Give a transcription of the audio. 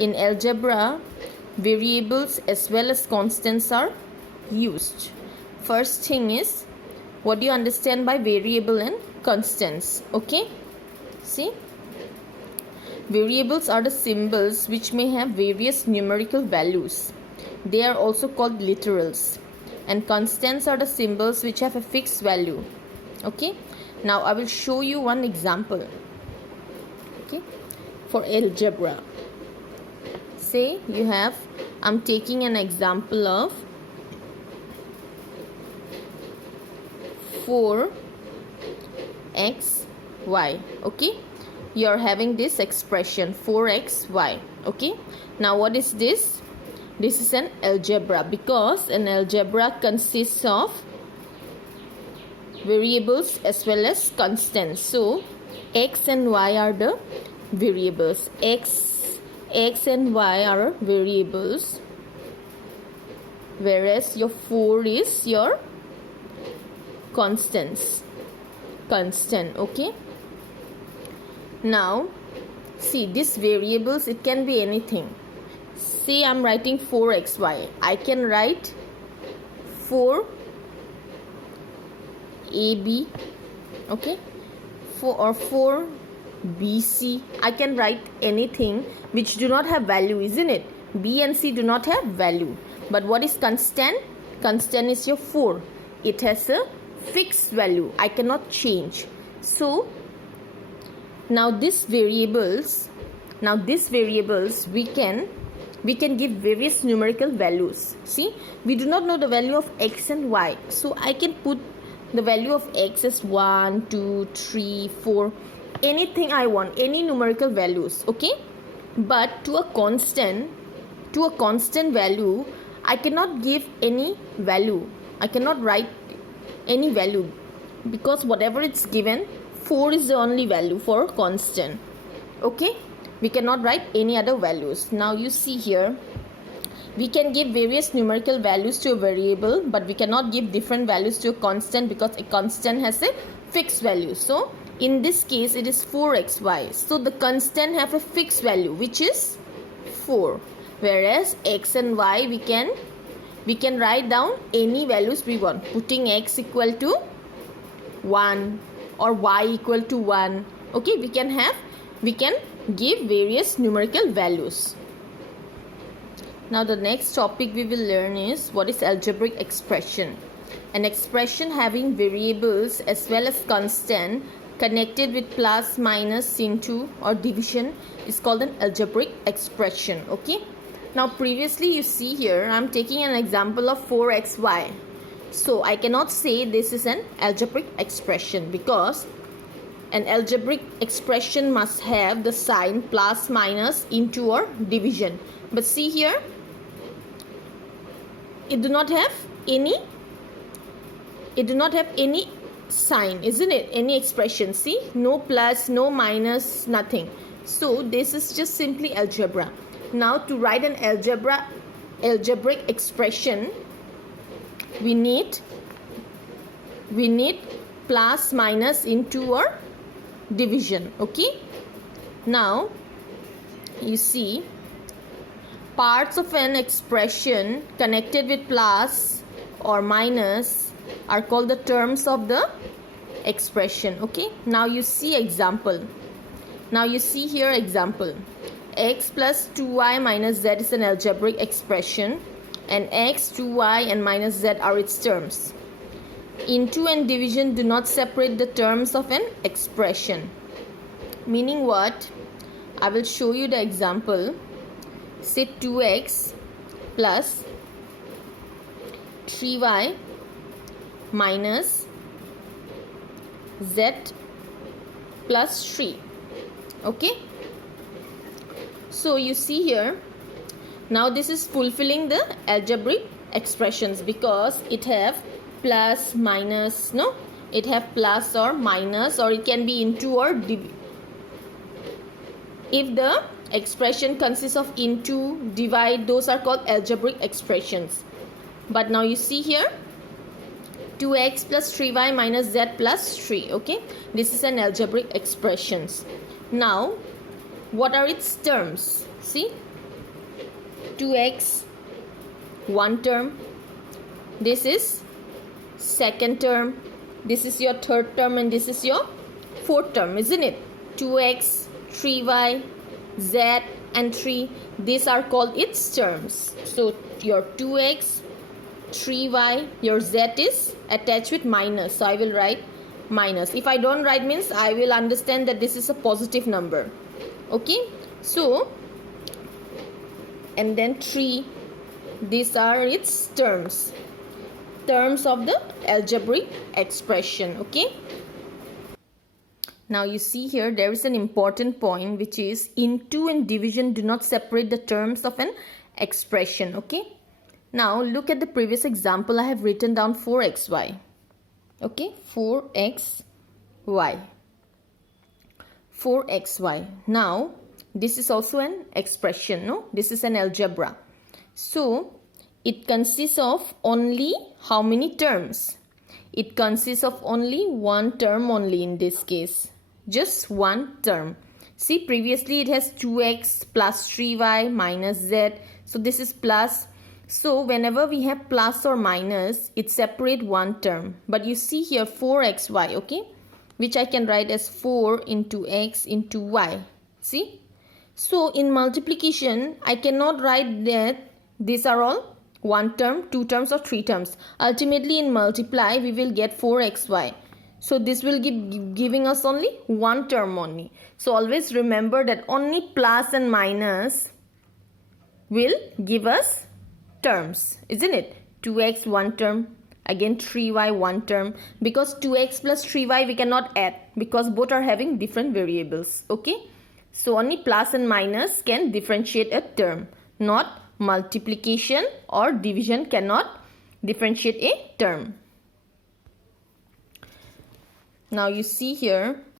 In algebra, variables as well as constants are used. First thing is, what do you understand by variable and constants? Okay, see, variables are the symbols which may have various numerical values. They are also called literals. And constants are the symbols which have a fixed value. Okay, now I will show you one example. Okay, for algebra, say you have, I'm taking an example of 4xy. Okay, you are having this expression 4xy. Okay, now what is this? This is an algebra, because an algebra consists of variables as well as constants. So x and y are the variables. X and y are variables, whereas your 4 is your constant. Okay, now see, these variables, it can be anything. Say I'm writing 4xy, I can write 4ab, okay, 4bc. I can write anything which do not have value, isn't it? B and C do not have value. But what is constant? Constant is your 4. It has a fixed value. I cannot change. So now these variables we can give various numerical values. See, we do not know the value of x and y, so I can put the value of x as 1, 2, 3, 4, anything I want, any numerical values. Okay, but to a constant value, I cannot give any value. I cannot write any value, because whatever it's given, 4 is the only value for constant. Okay, we cannot write any other values. Now you see here, we can give various numerical values to a variable, but we cannot give different values to a constant, because a constant has a fixed value. So in this case, it is 4xy. So the constant have a fixed value, which is 4, whereas x and y, we can write down any values we want, putting x equal to 1 or y equal to 1. Okay, we can give various numerical values. Now the next topic we will learn is, what is algebraic expression? An expression having variables as well as constant connected with plus, minus, into or division is called an algebraic expression. Okay, now previously you see here, I am taking an example of 4xy. So I cannot say this is an algebraic expression, because an algebraic expression must have the sign plus, minus, into or division. But see here, it do not have any sign, isn't it? Any expression. See, no plus, no minus, nothing. So this is just simply algebra. Now to write an algebraic expression, we need plus, minus, into or division. Okay, now you see, parts of an expression connected with plus or minus are called the terms of the expression. Okay, now you see example. Now you see here example, x plus 2y minus z is an algebraic expression, and x, 2y and minus z are its terms. Into and division do not separate the terms of an expression. Meaning what? I will show you the example. Say 2x plus 3y minus z plus 3. Okay, so you see here, now this is fulfilling the algebraic expressions, because it have plus, minus, no, it have plus or minus, or it can be into or div. If the expression consists of into, divide, those are called algebraic expressions. But now you see here, 2x plus 3y minus z plus 3. Okay, this is an algebraic expressions. Now what are its terms? See, 2x, one term. This is second term. This is your third term, and this is your fourth term, isn't it? 2x, 3y, z, and 3. These are called its terms. So your 2x, 3y, your z is attached with minus. So I will write minus. If I don't write means I will understand that this is a positive number. Okay. So, and then 3. These are its terms. Terms of the algebraic expression. Okay. Now you see here there is an important point, which is into and division do not separate the terms of an expression. Okay. Now look at the previous example. I have written down 4xy. Okay, 4xy. 4xy. Now this is also an expression, no? This is an algebra. So it consists of only how many terms? It consists of only one term only in this case. Just one term. See, previously it has 2x plus 3y minus z. So this is plus. So whenever we have plus or minus, it separates one term. But you see here 4xy, okay? Which I can write as 4 into x into y. See? So in multiplication, I cannot write that these are all one term, two terms, or three terms. Ultimately in multiply, we will get 4xy. So this will giving us only one term only. So always remember that only plus and minus will give us terms, isn't it? 2x one term, again 3y one term, because 2x plus 3y we cannot add because both are having different variables. Okay, so only plus and minus can differentiate a term, not multiplication or division cannot differentiate a term. Now you see here